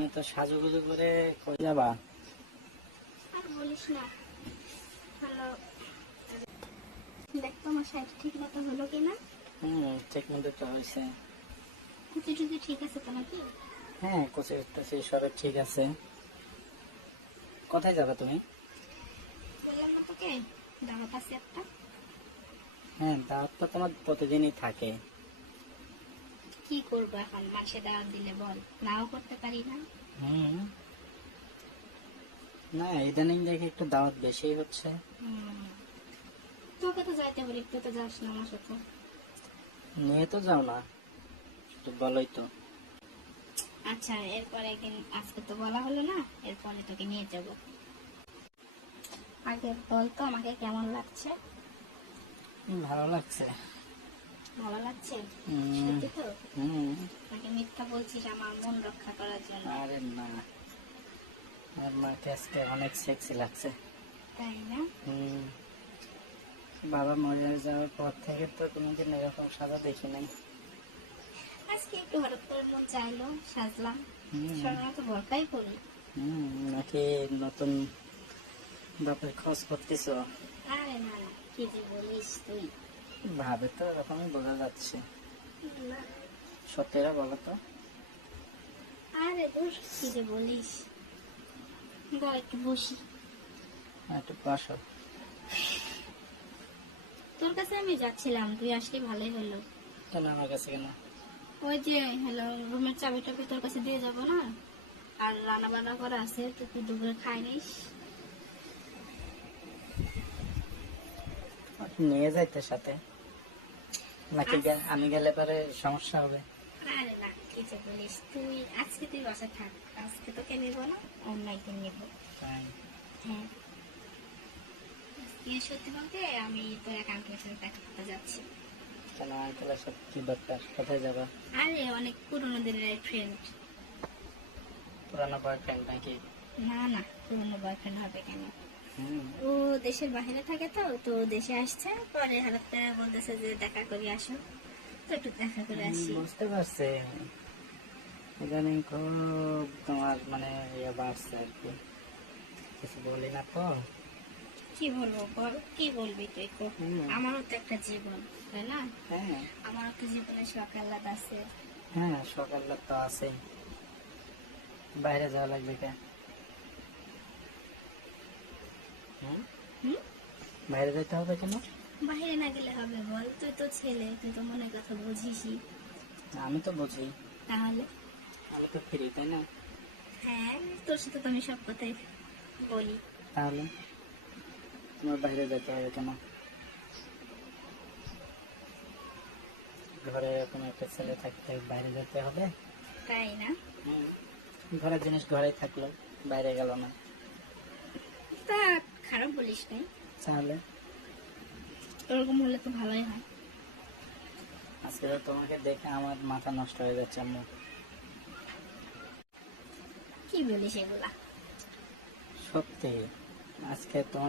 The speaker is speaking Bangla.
তুমি তো সাজুগুজু করে কই যাবা? আর বলিস না। হ্যালো, দেখ তোমার শাড়ি ঠিক মতো হলো কিনা। ঠিক মতো তো হয়েছে। কুচি টুচি ঠিক আছে তো নাকি? হ্যাঁ, কুচি টুচি সব ঠিক আছে। কোথায় যাবে তুমি? বললাম না তোকে, দাওয়াত আছে একটা। হ্যাঁ, দাওয়াত তো তোমার প্রতিদিনই থাকে। কি করবো এখন, মাসে দাওয়াত দিলে বল, নাও করতে পারি না। হুম, না ইদানিং দেখি একটু দাওয়াত বেশি হচ্ছে। তোকে তো যাইতে বলি, তুই তো যাস না আমার সাথে। নিয়ে তো যাও না, তো বলোই তো। আচ্ছা, এরপর একদিন, আজকে তো বলা হলো না, এরপরে তোকে নিয়ে যাব। আগে বল তো আমাকে কেমন লাগছে? ভালো লাগছে। ভালো লাগছে? হুম, সত্যি তো? হুম। নাকি মিথ্যা বলছিস আমার মন রক্ষা করার জন্য? আরে না, আমার মাকে আজকে অনেক সেক্সি লাগছে। তাই না? হুম, বাবা মরে যাওয়ার পর থেকে তো তোমাকে এরকম সাজা দেখি নাই। আজকে একটু হঠাৎ করে মন চাইলো, সাজলাম। হুম, সাধারণত ভরকাই করি। নাকি নতুন বাপের খোঁজ করতেছো? আরে না না, কি যে বলিস তুই। ভাবে তো এরকমই বোঝা যাচ্ছে। না, সত্যিটা বলো তো। আরে দোষ, কি যে বলিস। দাও একটু বসি। একটু বসো। তোর কাছে আমি যাচ্ছিলাম, তুই আসলে ভালোই হলো। কেন আমার কাছে কেন? ওই যে হ্যালো, রুমের চাবি টাবি তোর কাছে দিয়ে যাবো না? আর রান্না বান্না করা আছে, তো তুই দুপুরে খাই নিস। নিয়ে যাইতে সাথে, নাকি আমি গেলে পরে সমস্যা হবে? আরে না, কি যে বলিস তুই। আজকে তুই বাসায় থাক, আজকে তোকে নেবো না, অন্য একদিন নেবো। তাই? হ্যাঁ, সত্যি বলতে আমি তোর এক আঙ্কেলের সাথে দেখা করতে যাচ্ছি। কেন আঙ্কেলের সাথে কি দরকার? কোথায় যাবা? আরে অনেক পুরোনো দিনের ফ্রেন্ড। পুরানো বয়ফ্রেন্ড নাকি? না না, পুরোনো বয়ফ্রেন্ড হবে কেন? হুম, ও দেশের বাইরে থাকে, তো তো দেশে আসছে, পরে হঠাৎ করে বলতেছে যে দেখা করে আসো, তো একটু দেখা করে আসি। বুঝতে পারছি। ইদানিং খুব তোমার মানে ইয়ে বাড়ছে আর কি। কিছু বলি না তো। কি বলবো বল, কি বলবি তুই তো? হুম, আমারও তো একটা জীবন, তাই না? হ্যাঁ আমারও তো জীবনে শখ আহ্লাদ আছে। হ্যাঁ, সকাল তো আছেই। বাইরে যাওয়া লাগবে কে? হুম, হুম, বাইরে যেতে হবে কেন? বাইরে না গেলে হবে বল? তুই তো ছেলে, তুই তো মনের কথা বুঝিসই। আমি তো বুঝি। তাহলে? আমি তো ফ্রি, তাই না? হ্যাঁ, তোর সাথে তো আমি সব কথাই বলি। তাহলে তোমার বাইরে যেতে হবে কেন? ঘরে এরকম একটা ছেলে থাকতে বাইরে যেতে হবে? তাই না? হুম, ঘরের জিনিস ঘরেই থাকলো, বাইরে গেল না। তা খারাপ বলিস নাই। তাহলে ওরকম হলে তো ভালোই হয়। আজকে তো তোমাকে দেখে আমার মাথা নষ্ট হয়ে যাচ্ছে আম্মু। কি বলিস এগুলা? সত্যি, আজকে তোমার